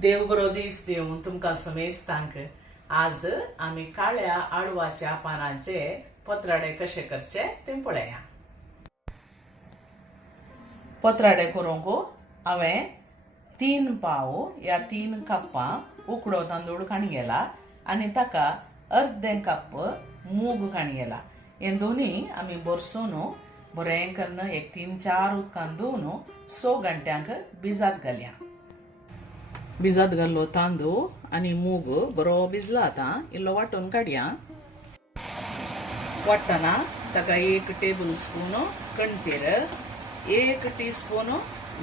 देव बरो दीस दिवन तुमकां समेस्तांक आज आमी काळ्या आळवाच्या पानांचे पत्राडे कशे करचे ते पळया। पत्राडे करूंक हांवें 3 पाव या 3 कप्पां उकडो तांदूळ काणयला आनी ताका अर्धे कप मूग काणयला। हे दोन्ही आमी बरसून बरें करून एक 3-4 उदकान धुवन 6 घंट्यांक भिजत घालया। भिजत घाल्लो तांदूळ आनी मूग बरो भिजला आतां इल्लो वांटून काडया। वाटतना ताका 1 टेबल स्पून कणकेर, 1 टीस्पून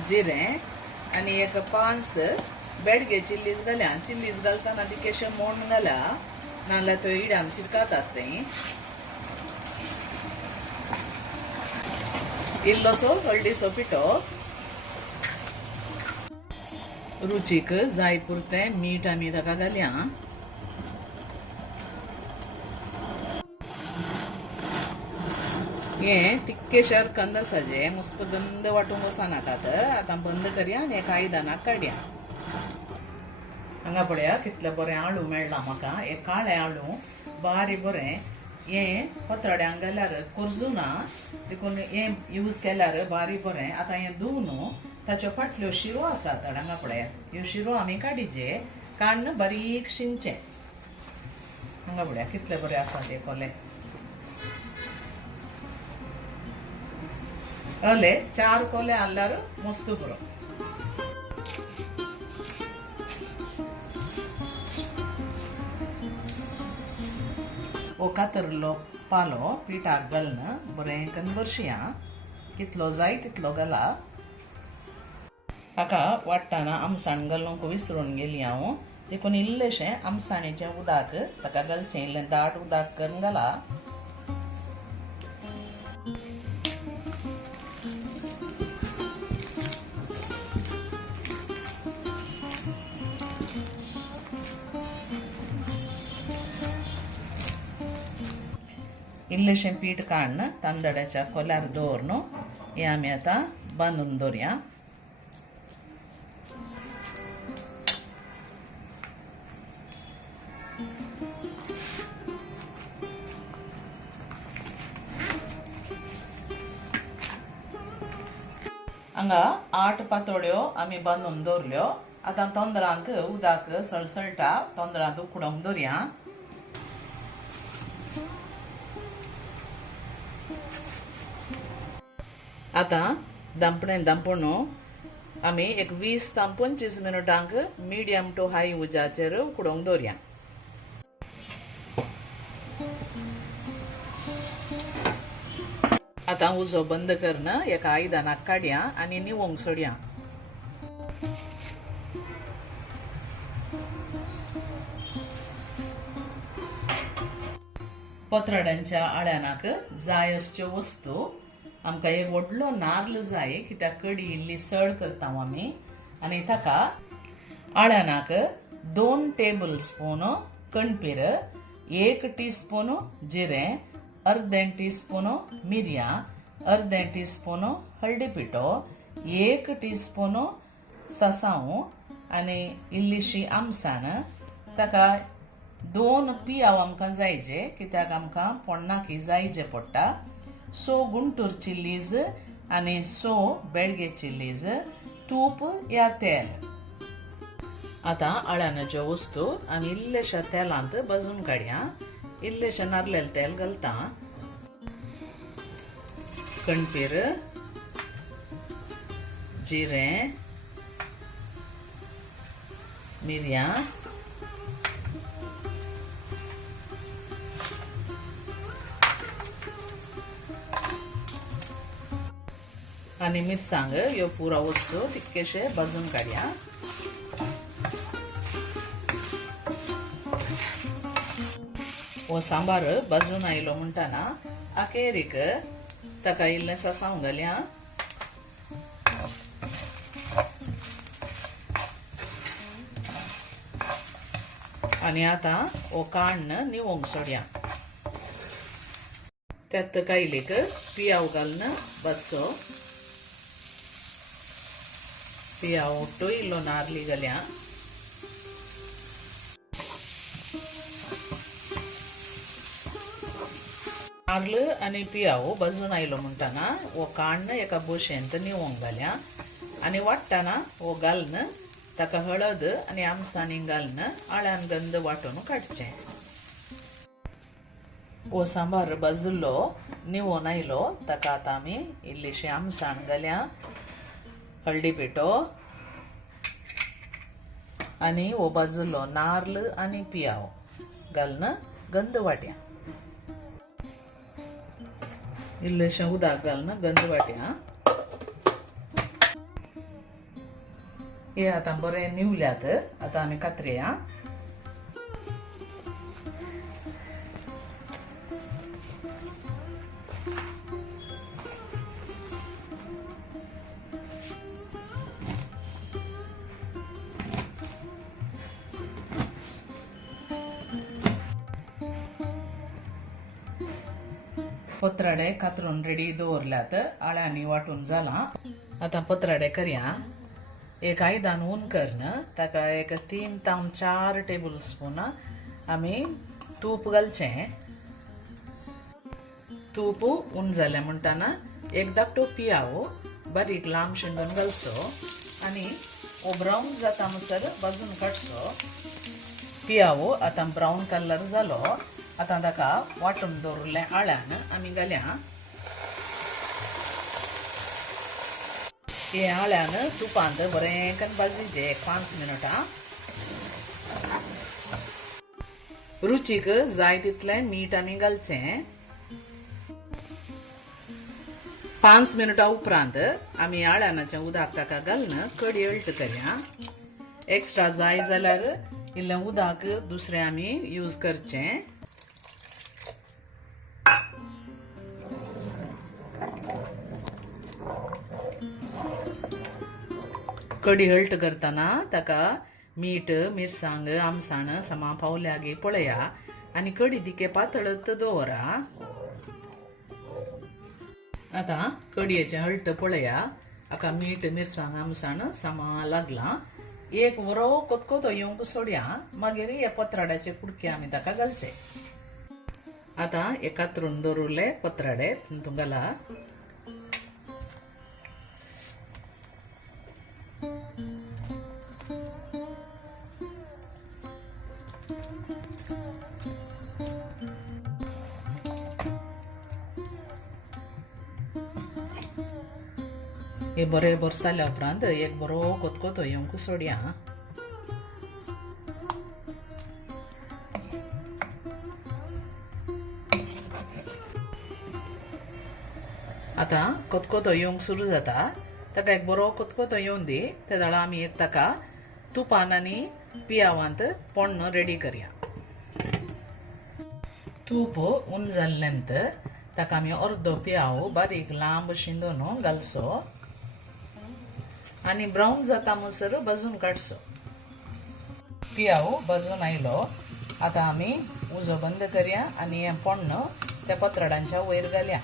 जिरें आनी 5 बेडगे चिल्लीज घाल्या। चिल्लीज घालतना ती केशे मोड घाल्या नाल्यार तो इड्यान शिरकातात तें। इल्लोसो हळदीचो पिठो, रुचीक जाय पुरतें मीठ आमी ताका घालया। हें तिक्केशेर कंद आसाजे मस्त गंद वांटूंक वचनाकात। आतां बंद करया आनी एका आयदनाक काडया। हांगा पळया कितलें बरें आळू मेळ्ळां म्हाका। हे काळें आळू बारीक बरें हें पत्राड्यांक घाल्यार करजुना देखून हें यूज केल्यार बारीक बरें। आतां हें धुवन ताच्यो फाटल्यो शिरो आसात हांगा पळया, ह्यो शिरो आमी काडीचे, काडून बारीक शिनचें। हांगा पळया कितले बरें आसा ते कोले। हले 4 कोले हाडल्यार मस्त बरो। हो कातरलो पालो पिठाक घालून बरें करून बरशिया। कितलो जाय तितलो घाला। हाका वाटतना आमसाण घालूंक विसरून गेली हांव, देखून इल्लेशें आमसाणीचें उदक ताका घालचें, इल्लें दाट उदक करून घाला। इल्लेशें पीठ काडून तांदळाच्या कोल्यार दवरून हें आमी आतां बांदून दवरया। हांगा 8 पातोळ्यो आमी बांदून दवरल्यो। आतां तोंदरांत उदक सळसळटा, तोंदरांत उकडोंक दवरया। आतां दांपून आमी एक 20 ते 25 मिनटांक मिडियम टू हाय उजाचेर उकडोंक दवरया। आतां उजो बंद करून एका आयदनाक काडया आनी निवोंक सोडया। पत्राड्यांच्या आळ्यानाक जाय असच्यो वस्तू आमकां एक व्हडलो नाल्ल जाय, कित्याक कडी इल्ली सड करता आमी। आनी ताका आळ्यानाक 2 टेबल स्पून कणपीर, 1 टीस्पून जिरें, अर्धे टीस्पून मिरयां, अर्धे टीस्पून हळदी पिठो, 1 टीस्पून सासांव आनी इल्लीशी आमसाण। ताका 2 पियाव आमकां जायचे, कित्याक आमकां पोन्नाकी जायचे पडटा। 6 गुंटूर चिल्लीज आनी 6 बेडगे चिल्लीज, तूप या तेल। आतां आळ्यानाच्यो वस्तू आमी इल्लेशा तेलांत भाजून काडया। इल्लेशें नारलेलें तेल घालता। कणपीर, जिरें, मिरयां, आनी मिरसांग, ह्यो पुरो वस्तू तितकेशे भाजून काडया। हो सांबार भाजून आयलो म्हणटना अखेरीक ताका इल्लें सासांव घालया। आनी आतां हो काडून निवोंक सोडया। त्यात कायलीक पियाव घालून बसो। पियाव इल्लो नारली घालया। नारळ आणि पियाव भाजून आयलो म्हणटाना वो कांड एका बोशेंत निवोंक घाल्या आणि वाटताना वो घालन ताका हळद आणि आमसाणी घालन आळ्यान गंध वाटून काडचें. वो सांबार भाजूल्लो निवोन आयलो ताका आतां आमी इल्लीशी आमसाण घाल्या, हळदी पिठो आणि वो भाजूल्लो नारळ आणि पियाव घालन गंध वाट्या. इल्लेशें उदक घालन गंध वाट्या. हे आतां बरें निवल्यात. आतां आमी कातरया. पत्राडे कातरून रेडी दवरल्यात. आळ्यांनी वाटून जाला. आतां पत्राडे करया. एक आयदान ऊन करन ताका एक 3 ते 4 टेबल स्पून आमी तूप घालचें. तूप ऊन जालें म्हणटाना एक धाकटो पियाव बारीक लांब शिंदून घालचो आनी वो ब्रावन जाता म्हणसर भाजून काडचो. पियाव आतां ब्रावन कलर जालो. आतां ताका वाटून दवरलें आळ्यान आमी घाल्या. हे आळ्यान तुपांत बरें करून भाजीचें 5 मिनटां. रुचीक जाय तितलें मीठ आमी घालचें. 5 मिनटां उपरांत आमी आळ्यानाचें उदक ताका घालन कडी अल्ट करया. एक्स्ट्रा जाय जाल्यार इल्लें उदक दुसरें आमी यूज करचें. कडी हळट करतना ताका मीठ, मिरसांग, आमसाण समा पावल्या गे पळया आनी कडी दिके पातळत दवरा. आतां कडयेचें हळट पळया. हाका मीठ, मिरसांग, आमसाण समा लागला. एक बरो कोतकोतो येवंक सोडया. मागीर हे पत्राड्याचे कुडके आमी ताका घालचे. आतां हे कातरून दवरले पत्राडे तातूंत घाला. हे बरे जाल्या उपरांत एक बरो कोतकोतो येवंक सोडया. आतां कोतकोतो येवंक सुरू जाता. ताका एक बरो कोतकोतो येवन दी. ते दाळा आमी एक ताका तुपान आनी पियावांत पोण्ण रेडी करया. तूप ऊन जाल्लेंत ताका आमी अर्दो पियाव बारीक लांब शिंदून घालचो आनी ब्रावन जाता म्हणसर भाजून काडचो. पियाव भाजून आयलो. आतां आमी उजो बंद करया आनी हें पोण्ण त्या पत्राडांच्या वयर घालया.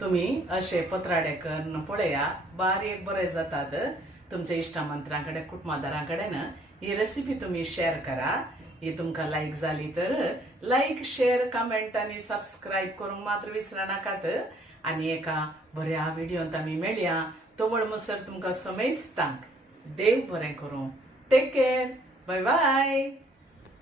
तुम्ही असे पत्राडे करून पळया. बारीक बरे जातात. तुमच्या इष्टमंत्र्यांकडे कुटुंबदारांकडेन ही रेसिपी तुम्ही शेअर करा. ही तुमकां लायक जाली तर लायक, शेअर, कमेंट आणि सबस्क्राईब करूंक मात्र विसरा नाकात. आणि एका बऱ्या व्हिडिओंत आमी मेळया. तोवळ म्हणसर तुमकां समेस्तांक देव बरें करूं. Take care. Bye bye.